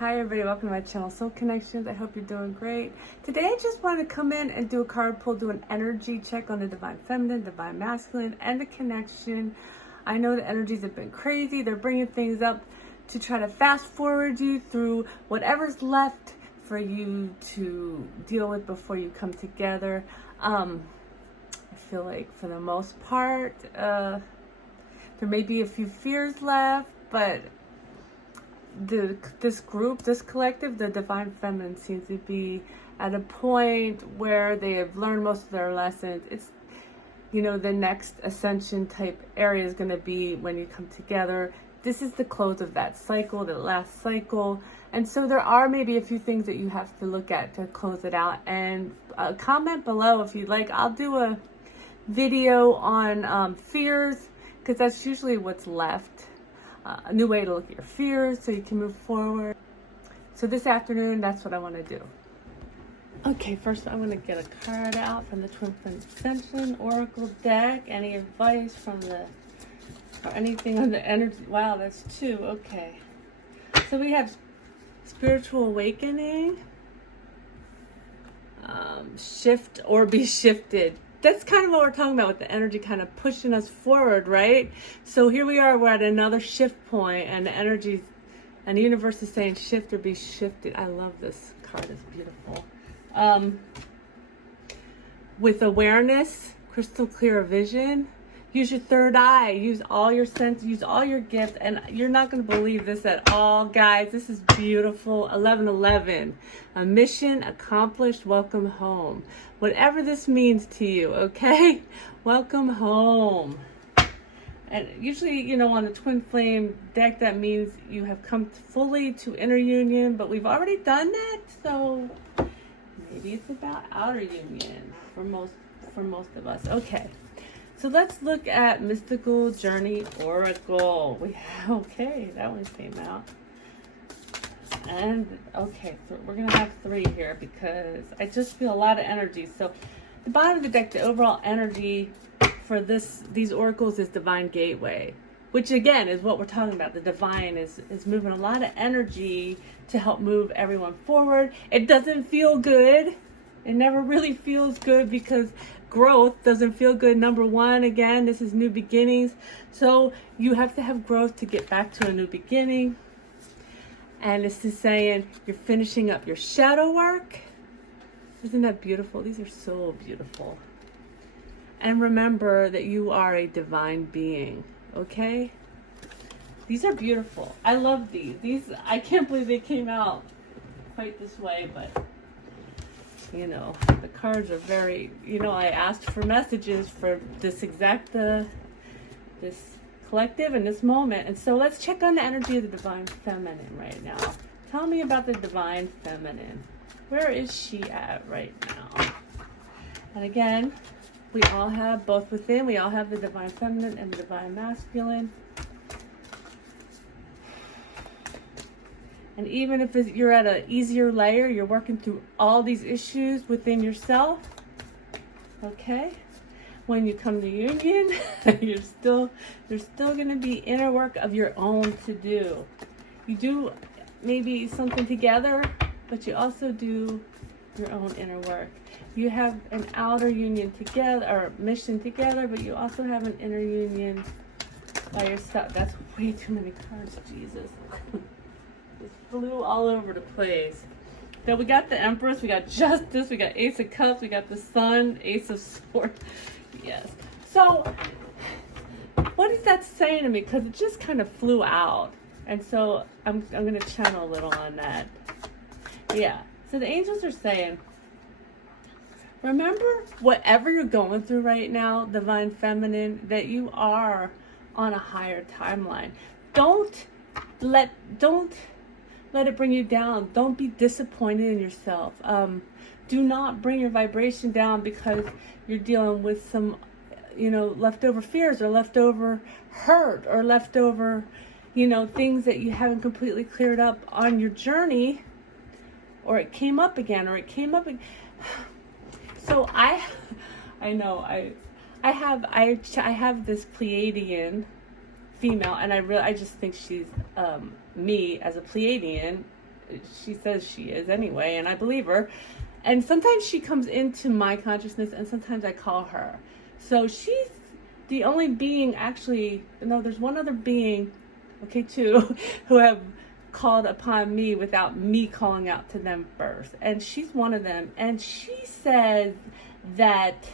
Hi everybody, welcome to my channel Soul Connections. I hope you're doing great. Today I just want to come in and do a card pull, do an energy check on the Divine Feminine, Divine Masculine, and the connection. I know the energies have been crazy. They're bringing things up to try to fast forward you through whatever's left for you to deal with before you come together. I feel like for the most part, there may be a few fears left, but this group, this collective, the Divine Feminine seems to be at a point where they have learned most of their lessons. It's, you know, the next ascension type area is going to be when you come together. This is the close of that cycle, the last cycle. And so there are maybe a few things that you have to look at to close it out. And comment below if you'd like. I'll do a video on fears, because that's usually what's left. A new way to look at your fears so you can move forward. So this afternoon, that's what I want to do. Okay, first I'm going to get a card out from the Twin Flame Ascension Oracle deck. Any advice from or anything on the energy? Wow, that's two. Okay. So we have spiritual awakening, shift or be shifted. That's kind of what we're talking about with the energy kind of pushing us forward, right? So here we are, we're at another shift point, and the energy and the universe is saying shift or be shifted. I love this card, it's beautiful. With awareness, crystal clear vision, use your third eye, use all your senses, use all your gifts, and you're not going to believe this at all, guys. This is beautiful. 1111, a mission accomplished, welcome home. Whatever this means to you, okay? Welcome home. And usually, you know, on the Twin Flame deck, that means you have come fully to inner union, but we've already done that, so maybe it's about outer union for most of us. Okay. So let's look at Mystical Journey Oracle. Okay, that one came out. And okay, so we're gonna have three here because I just feel a lot of energy. So the bottom of the deck, the overall energy for these oracles is Divine Gateway, which again is what we're talking about. The divine is moving a lot of energy to help move everyone forward. It doesn't feel good. It never really feels good because growth doesn't feel good. Number one, again, this is new beginnings. So you have to have growth to get back to a new beginning. And this is saying you're finishing up your shadow work. Isn't that beautiful? These are so beautiful. And remember that you are a divine being, okay? These are beautiful. I love these. I can't believe they came out quite this way, but you know, the cards are very, you know, I asked for messages for this exact, this collective and this moment. And so let's check on the energy of the Divine Feminine right now. Tell me about the Divine Feminine. Where is she at right now? And again, we all have both within. We all have the Divine Feminine and the Divine Masculine. And even if you're at an easier layer, you're working through all these issues within yourself, okay? When you come to union, there's still going to be inner work of your own to do. You do maybe something together, but you also do your own inner work. You have an outer union together, or mission together, but you also have an inner union by yourself. That's way too many cards, Jesus. Flew all over the place. So we got the Empress, we got Justice, we got Ace of Cups, we got the Sun, Ace of Swords. Yes. So what is that saying to me? Because it just kind of flew out. And so I'm going to channel a little on that. Yeah. So the angels are saying, remember whatever you're going through right now, Divine Feminine, that you are on a higher timeline. Don't let it bring you down. Don't be disappointed in yourself. Do not bring your vibration down because you're dealing with some, you know, leftover fears or leftover hurt or leftover, you know, things that you haven't completely cleared up on your journey, or it came up again, So I have this Pleiadian female, and I just think she's me as a Pleiadian she says she is anyway, and I believe her. And sometimes she comes into my consciousness, and sometimes I call her. So she's the only being, actually, no, there's one other being, okay, two, who have called upon me without me calling out to them first. And she's one of them. And she says that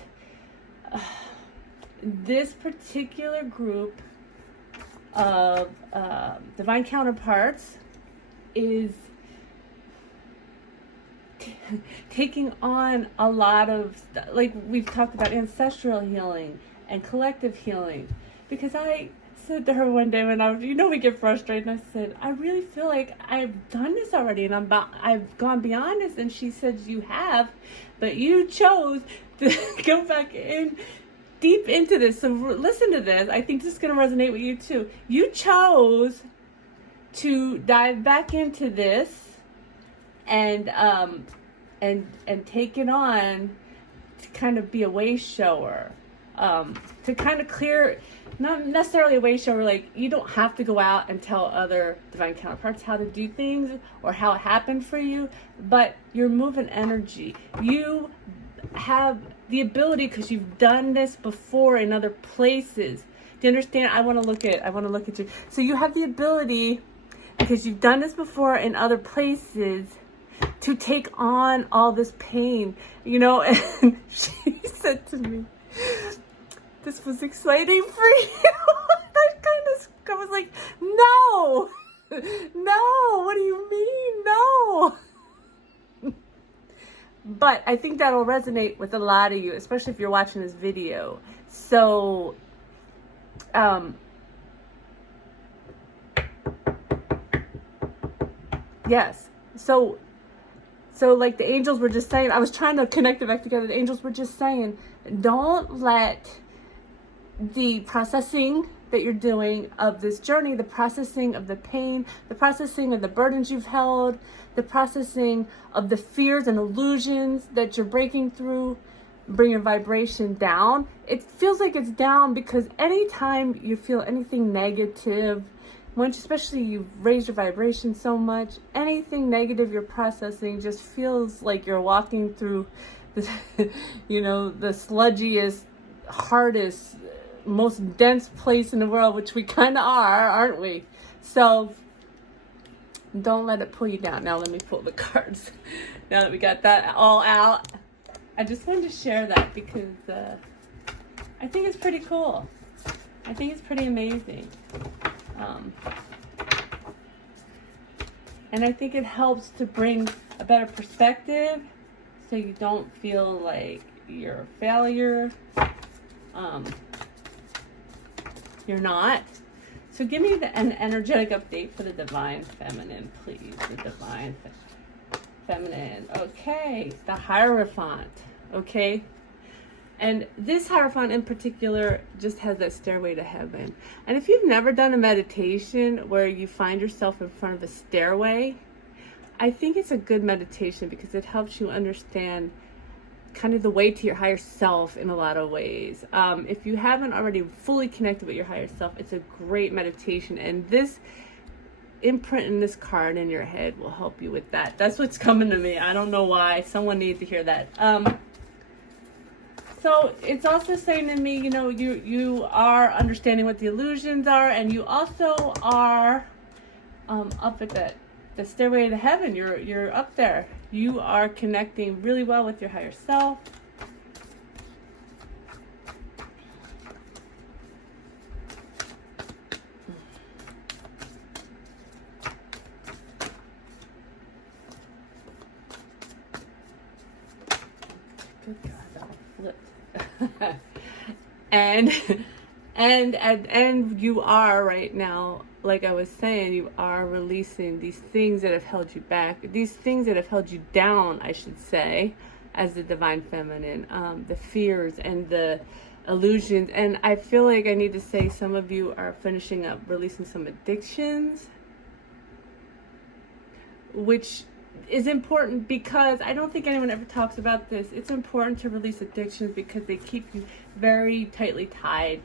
this particular group of divine counterparts is taking on a lot of, like we've talked about, ancestral healing and collective healing. Because I said to her one day when we get frustrated, and I said, I really feel like I've done this already, and I've gone beyond this. And she said, you have, but you chose to go back in deep into this. So listen to this. I think this is going to resonate with you too. You chose to dive back into this and take it on to kind of be a way shower, to kind of clear, not necessarily a way shower, like you don't have to go out and tell other divine counterparts how to do things or how it happened for you, but you're moving energy. You have the ability, because you've done this before in other places. Do you understand? I want to look at you. So you have the ability, because you've done this before in other places, to take on all this pain, and she said to me, this was exciting for you. I was like, no, what do you mean, no? But I think that'll resonate with a lot of you, especially if you're watching this video. So, yes. So like the angels were just saying, I was trying to connect it back together. The angels were just saying, don't let the processing that you're doing of this journey, the processing of the pain, the processing of the burdens you've held, the processing of the fears and illusions that you're breaking through, bring your vibration down. It feels like it's down because anytime you feel anything negative, once especially you've raised your vibration so much, anything negative you're processing just feels like you're walking through the, the sludgiest, hardest, most dense place in the world, which we kind of are, aren't we? So don't let it pull you down. Now let me pull the cards. Now that we got that all out, I just wanted to share that because I think it's pretty cool. I think it's pretty amazing. And I think it helps to bring a better perspective so you don't feel like you're a failure. You're not. So give me an energetic update for the Divine Feminine, please. The Divine Feminine. Okay. The Hierophant. Okay. And this Hierophant in particular just has that stairway to heaven. And if you've never done a meditation where you find yourself in front of a stairway, I think it's a good meditation because it helps you understand kind of the way to your higher self in a lot of ways. If you haven't already fully connected with your higher self, it's a great meditation. And this imprint in this card in your head will help you with that. That's what's coming to me. I don't know why. Someone needs to hear that. So it's also saying to me, you are understanding what the illusions are, and you also are up at the stairway to heaven. You're up there. You are connecting really well with your higher self. Good God, that flipped. and you are right now, like I was saying, you are releasing these things that have held you back, these things that have held you down, I should say, as the Divine Feminine, the fears and the illusions. And I feel like I need to say some of you are finishing up releasing some addictions, which is important because I don't think anyone ever talks about this. It's important to release addictions because they keep you very tightly tied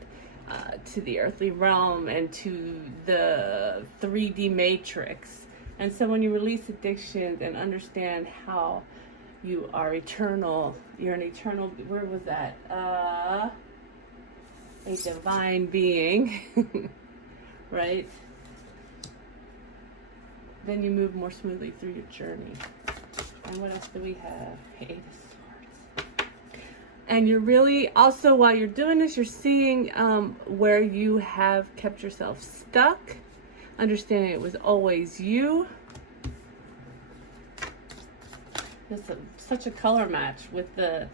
to the earthly realm and to the 3D matrix. And so when you release addictions and understand how you are eternal, you're an eternal, where was that? A divine being, right? Then you move more smoothly through your journey. And what else do we have? Eight of Swords. And you're really, also while you're doing this, you're seeing where you have kept yourself stuck. Understanding it was always you. There's such a color match with the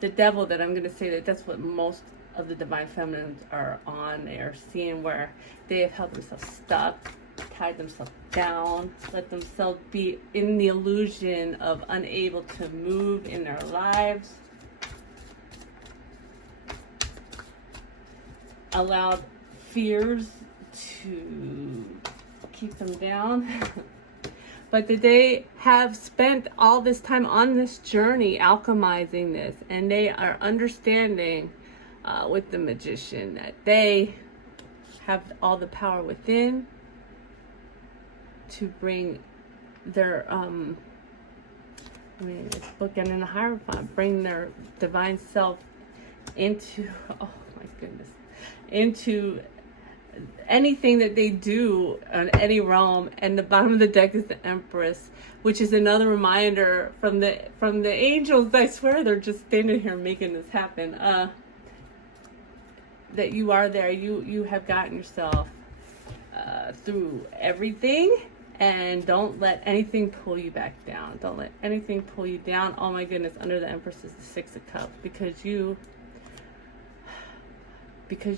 devil that I'm going to say that's what most of the divine feminines are on. They are seeing where they have held themselves stuck, tied themselves down, let themselves be in the illusion of unable to move in their lives, allowed fears to keep them down. But that they have spent all this time on this journey alchemizing this, and they are understanding with the magician that they have all the power within to bring their it's bookend in the Hierophant, bring their divine self into, oh my goodness, into anything that they do on any realm. And the bottom of the deck is the Empress, which is another reminder from the angels. I swear they're just standing here making this happen, that you are there. You have gotten yourself through everything, and don't let anything pull you back down. Don't let anything pull you down. Oh my goodness, under the Empress is the Six of Cups, because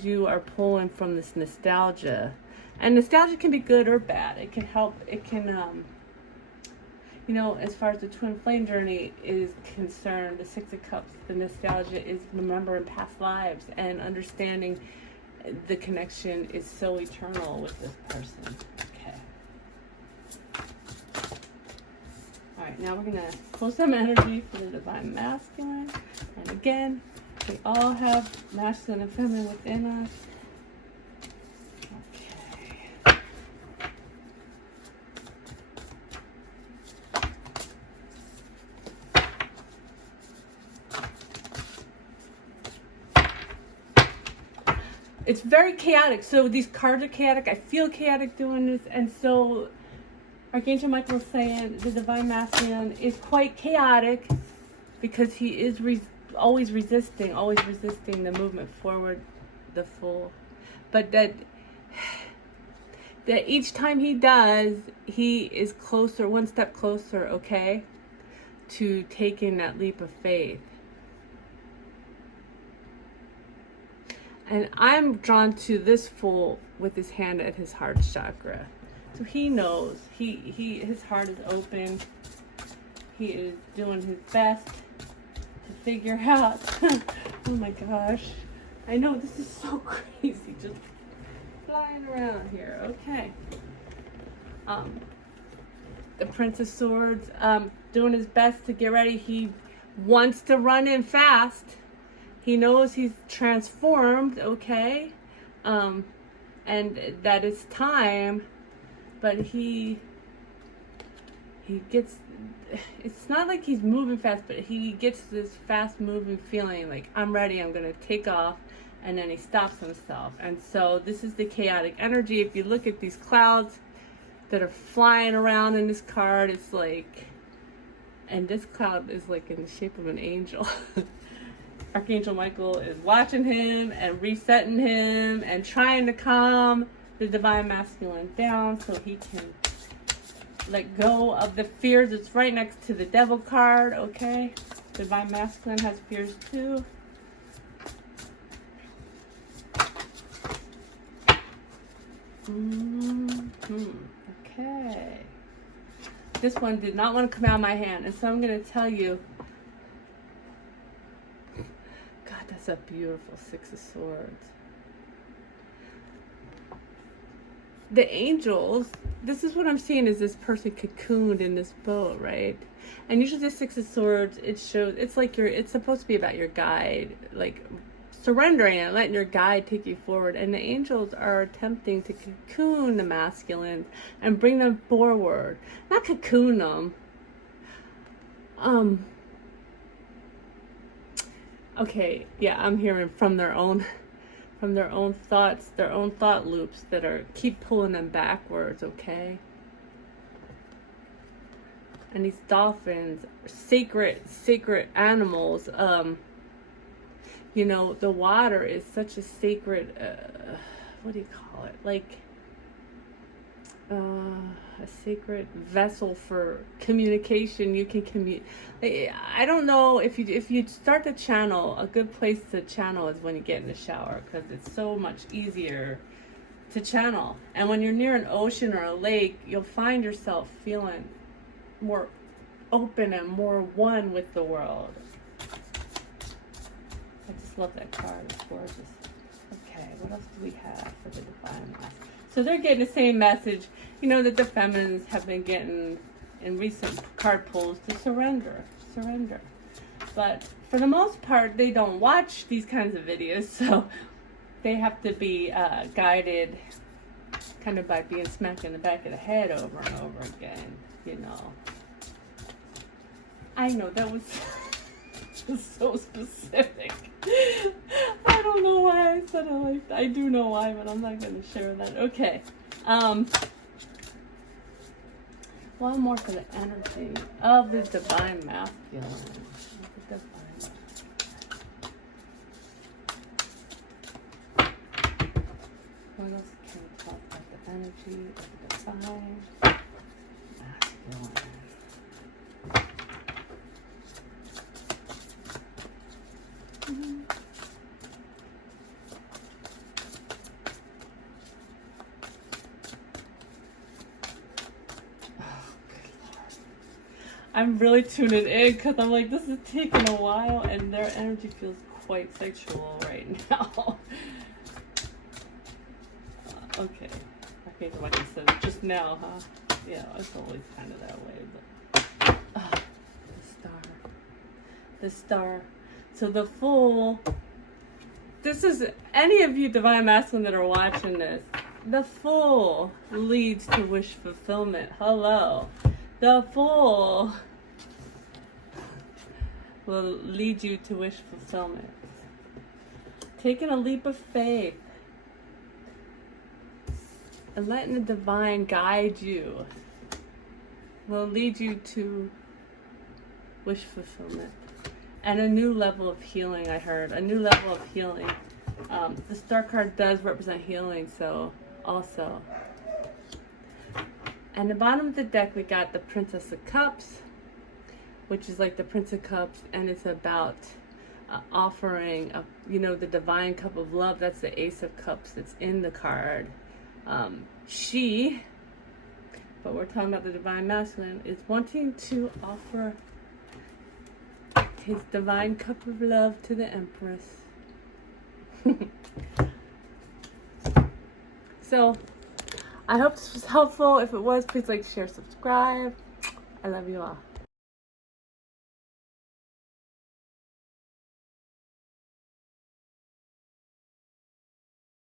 you are pulling from this nostalgia. And nostalgia can be good or bad. It can help, it can, as far as the twin flame journey is concerned, the Six of Cups, the nostalgia is remembering past lives and understanding the connection is so eternal with this person. Okay. All right, now we're going to pull some energy for the divine masculine. And again, we all have masculine and feminine within us. Okay. It's very chaotic. So these cards are chaotic. I feel chaotic doing this. And so Archangel Michael is saying the divine masculine is quite chaotic because he is always resisting the movement forward, the full. But that each time he does, he is closer, one step closer, okay, to taking that leap of faith. And I'm drawn to this fool with his hand at his heart chakra. So he knows, his heart is open. He is doing his best to figure out. Oh my gosh. I know this is so crazy, just flying around here. Okay. The Prince of Swords, doing his best to get ready. He wants to run in fast. He knows he's transformed, okay? And that it's time, but he gets, it's not like he's moving fast, but he gets this fast moving feeling like, I'm ready, I'm gonna take off, and then he stops himself. And so this is the chaotic energy. If you look at these clouds that are flying around in this card, it's like, and this cloud is like in the shape of an angel. Archangel Michael is watching him and resetting him and trying to calm the divine masculine down so he can let go of the fears. It's right next to the devil card, okay? Divine masculine has fears too. Okay. This one did not want to come out of my hand, and so I'm going to tell you. God, that's a beautiful Six of Swords. The angels, this is what I'm seeing, is this person cocooned in this boat, right? And usually the Six of Swords, it shows, it's like it's supposed to be about your guide, like surrendering and letting your guide take you forward. And the angels are attempting to cocoon the masculines and bring them forward. Not cocoon them. Okay, yeah, I'm hearing from their own thoughts, their own thought loops that are keep pulling them backwards, okay? And these dolphins, sacred animals, you know, the water is such a sacred, what do you call it? Like, a sacred vessel for communication. You can I don't know, if you start to channel, a good place to channel is when you get in the shower, because it's so much easier to channel. And when you're near an ocean or a lake, you'll find yourself feeling more open and more one with the world. I just love that card. It's gorgeous. Okay, what else do we have for the Divine Mask? So they're getting the same message, you know, that the feminines have been getting in recent card pulls, to surrender. But for the most part, they don't watch these kinds of videos, so they have to be guided kind of by being smacked in the back of the head over and over again, you know. I know, that was so specific. I don't know why I said it like that. I do know why, but I'm not going to share that. Okay. One more for the energy of the Divine Masculine. What else can we talk about? The energy of the Divine Masculine. I'm really tuning in because I'm like, this is taking a while, and their energy feels quite sexual right now. Okay. I think what you said just now, huh? Yeah, it's always kind of that way, but the star. So the Fool, this is, any of you Divine Masculine that are watching this, the Fool leads to wish fulfillment. Hello. The Fool will lead you to wish fulfillment. Taking a leap of faith and letting the divine guide you will lead you to wish fulfillment. And a new level of healing, I heard. A new level of healing. The star card does represent healing, so also. And the bottom of the deck, we got the Princess of Cups, which is like the Prince of Cups, and it's about offering, you know, the divine cup of love. That's the Ace of Cups that's in the card. But we're talking about the Divine Masculine, is wanting to offer his divine cup of love to the Empress. So, I hope this was helpful. If it was, please like, share, subscribe. I love you all.